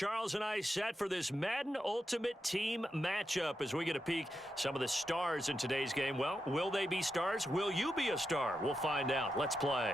Charles and I set for this Madden Ultimate Team matchup as we get a peek some of the stars in today's game. Well, will they be stars? Will you be a star? We'll find out. Let's play.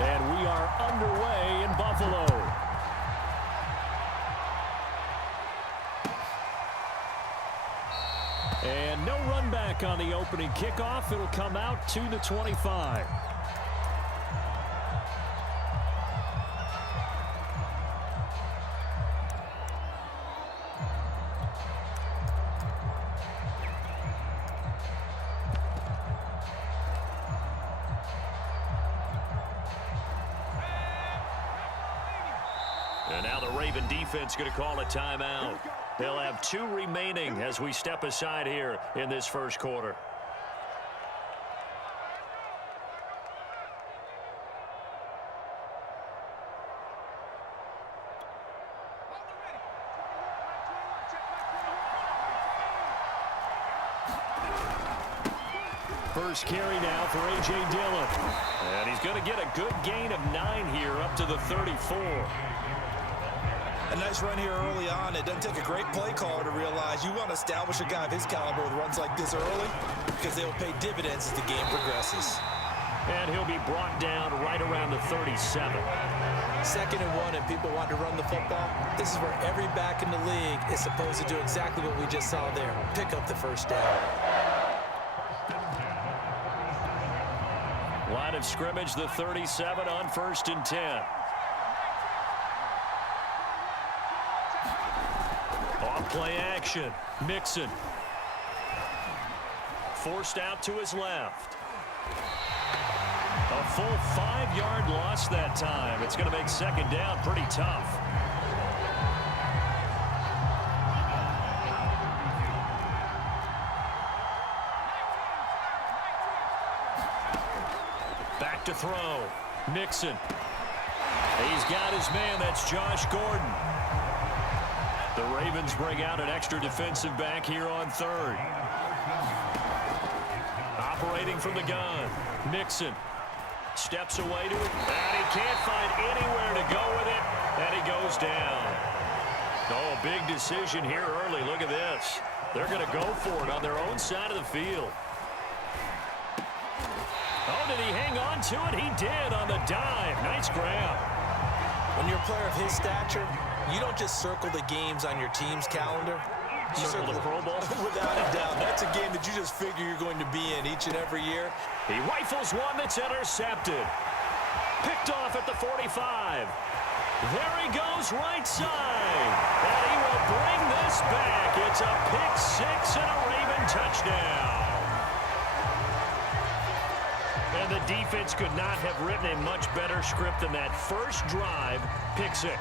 And we are underway in Buffalo. And no run back on the opening kickoff. It'll come out to the 25. And now the Raven defense going to call a timeout. They'll have 2 remaining as we step aside here in this first quarter. First carry now for A.J. Dillon. And he's going to get a good gain of 9 here up to the 34. A nice run here early on. It doesn't take a great play caller to realize you want to establish a guy of his caliber with runs like this early because they will pay dividends as the game progresses. And he'll be brought down right around the 37. 2nd and 1 and people want to run the football. This is where every back in the league is supposed to do exactly what we just saw there. Pick up the first down. Line of scrimmage, the 37 on 1st and 10. Off play action. Mixon. Forced out to his left. A full 5-yard loss that time. It's going to make 2nd down pretty tough. Back to throw. Mixon. He's got his man. That's Josh Gordon. The Ravens bring out an extra defensive back here on 3rd. Operating from the gun. Mixon steps away to it. And he can't find anywhere to go with it. And he goes down. Oh, big decision here early. Look at this. They're going to go for it on their own side of the field. Oh, did he hang on to it? He did on the dive. Nice grab. When you're a player of his stature, you don't just circle the games on your team's calendar. You circle the Pro Bowl? Without a doubt. That's a game that you just figure you're going to be in each and every year. He rifles one that's intercepted. Picked off at the 45. There he goes right side. And he will bring this back. It's a pick 6 and a Raven touchdown. And the defense could not have written a much better script than that first drive, pick 6.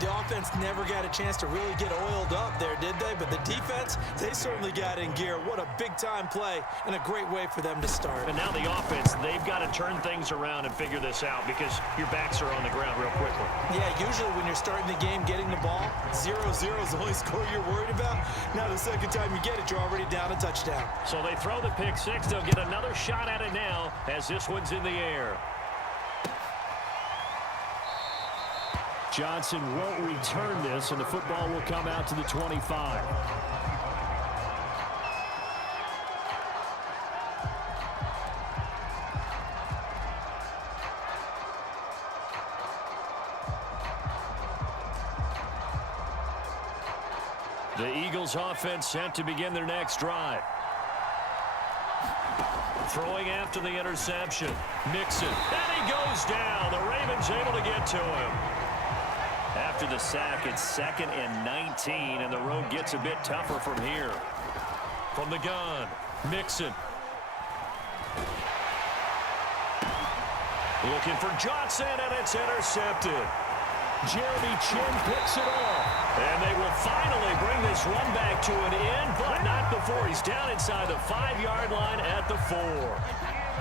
The offense never got a chance to really get oiled up there, did they? But the defense, they certainly got in gear. What a big-time play and a great way for them to start. And now the offense, they've got to turn things around and figure this out because your backs are on the ground real quickly. Yeah, usually when you're starting the game, getting the ball, 0-0 is the only score you're worried about. Now the second time you get it, you're already down a touchdown. So they throw the pick 6. They'll get another shot at it now as this one's in the air. Johnson won't return this, and the football will come out to the 25. The Eagles offense set to begin their next drive. Throwing after the interception. Mixon. And he goes down. The Ravens able to get to him. After the sack, it's 2nd and 19, and the road gets a bit tougher from here. From the gun, Mixon. Looking for Johnson, and it's intercepted. Jeremy Chin picks it off. And they will finally bring this run back to an end, but not before he's down inside the 5-yard line at the 4.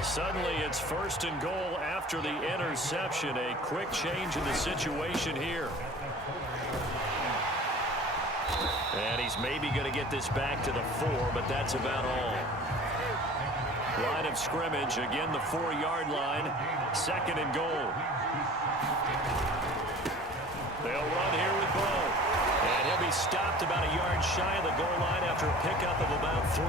Suddenly, it's 1st and goal after the interception. A quick change in the situation here. And he's maybe going to get this back to the 4, but that's about all. Line of scrimmage, again the 4-yard line. 2nd and goal. They'll run here with Bo. And he'll be stopped about a yard shy of the goal line after a pickup of about 3.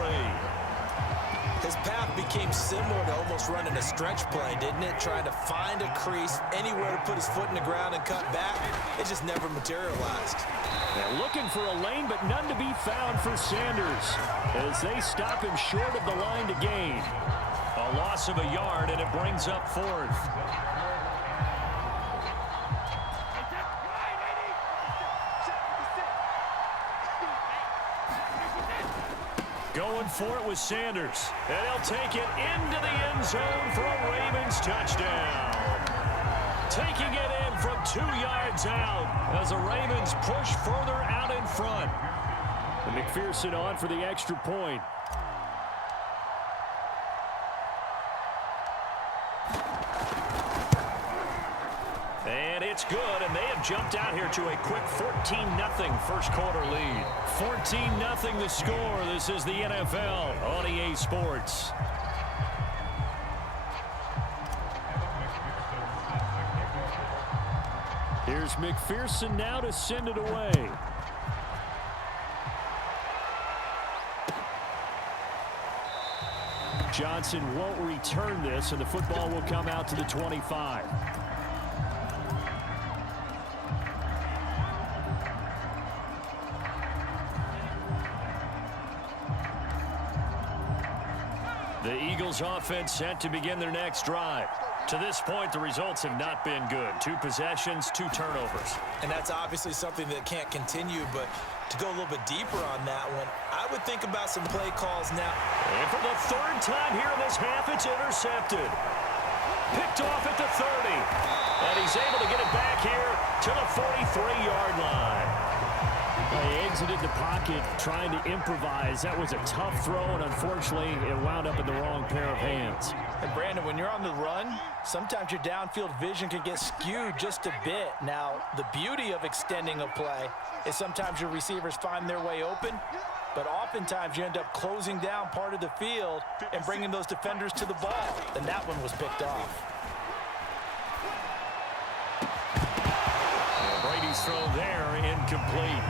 His path became similar to almost running a stretch play, didn't it? Trying to find a crease, anywhere to put his foot in the ground and cut back. It just never materialized. They're looking for a lane, but none to be found for Sanders as they stop him short of the line to gain. A loss of a yard, and it brings up 4th. Going for it with Sanders. And he'll take it into the end zone for a Ravens touchdown. Taking it in from 2 yards out as the Ravens push further out in front. And McPherson on for the extra point. And it's good, and they have jumped out here to a quick 14-0 first quarter lead. 14-0 the score. This is the NFL on EA Sports. Here's McPherson now to send it away. Johnson won't return this, and the football will come out to the 25. The Eagles offense set to begin their next drive. To this point, the results have not been good. 2 possessions, 2 turnovers. And that's obviously something that can't continue, but to go a little bit deeper on that one, I would think about some play calls now. And for the 3rd time here in this half, it's intercepted. Picked off at the 30. And he's able to get it back here to the 43-yard line. He exited the pocket trying to improvise. That was a tough throw, and unfortunately, it wound up in the wrong pair of hands. And Brandon, when you're on the run, sometimes your downfield vision can get skewed just a bit. Now, the beauty of extending a play is sometimes your receivers find their way open, but oftentimes you end up closing down part of the field and bringing those defenders to the ball. And that one was picked off. And Brady's throw there, incomplete.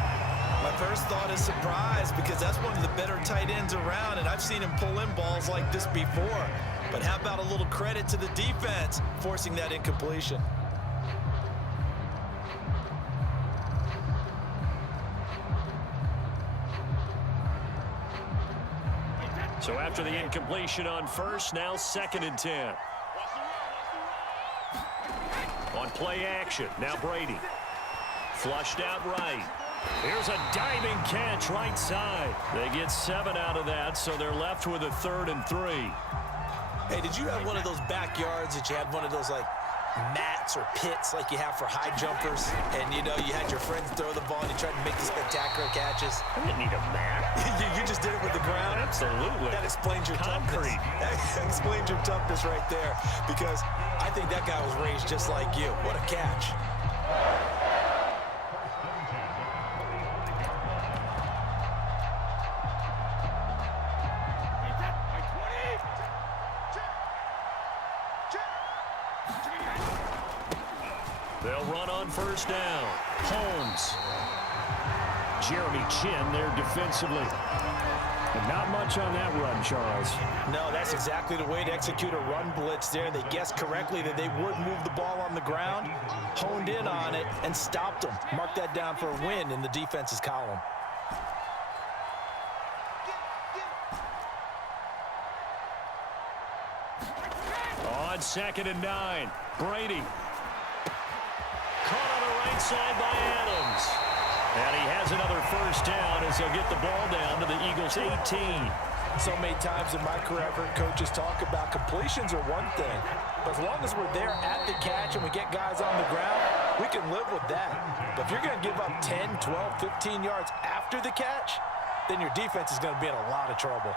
My first thought is surprise, because that's one of the better tight ends around, and I've seen him pull in balls like this before. But how about a little credit to the defense forcing that incompletion? So after the incompletion on first, now 2nd and 10. On play action, now Brady. Flushed out right. Here's a diving catch right side. They get 7 out of that, so they're left with a 3rd and 3. Hey, did you have one of those backyards that you had one of those, like, mats or pits like you have for high jumpers? And, you know, you had your friends throw the ball and you tried to make the spectacular catches? I didn't need a mat. you just did it with the ground? Absolutely. That explains your Concrete. toughness. That explains your toughness right there, because I think that guy was raised just like you. What a catch. They'll run on first down. Holmes. Jeremy Chin there defensively. But not much on that run, Charles. No, that's exactly the way to execute a run blitz there. They guessed correctly that they would move the ball on the ground, honed in on it, and stopped them. Mark that down for a win in the defense's column. On 2nd and 9. Brady. Caught on the right side by Adams. And he has another first down as he'll get the ball down to the Eagles' 18. So many times in my career, I've heard coaches talk about completions are one thing, but as long as we're there at the catch and we get guys on the ground, we can live with that. But if you're going to give up 10, 12, 15 yards after the catch, then your defense is going to be in a lot of trouble.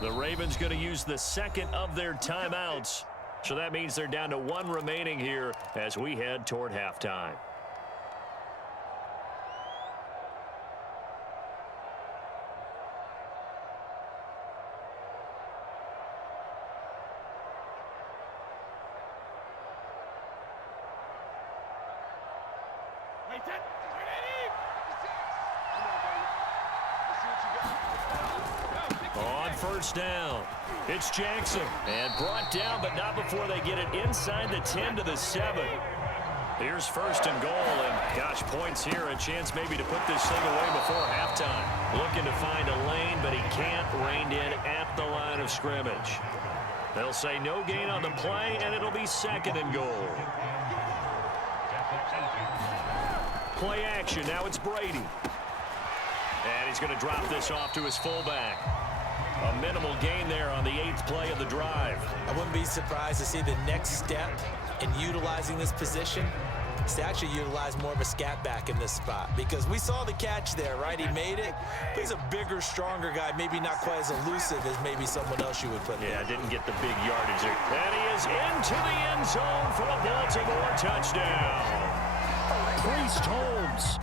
The Ravens going to use the second of their timeouts. So that means they're down to one remaining here as we head toward halftime. On first down, it's Jackson. And brought down, but not before they get it inside the 10 to the 7. Here's first and goal, and gosh, points here. A chance maybe to put this thing away before halftime. Looking to find a lane, but he can't. Reined in at the line of scrimmage. They'll say no gain on the play, and it'll be second and goal. Play action, now it's Brady. And he's going to drop this off to his fullback. A minimal gain there on the 8th play of the drive. I wouldn't be surprised to see the next step in utilizing this position is to actually utilize more of a scat back in this spot, because we saw the catch there, right? He made it, but he's a bigger, stronger guy, maybe not quite as elusive as maybe someone else you would put there. Yeah, didn't get the big yardage there. And he is into the end zone for a Baltimore touchdown. Priest Holmes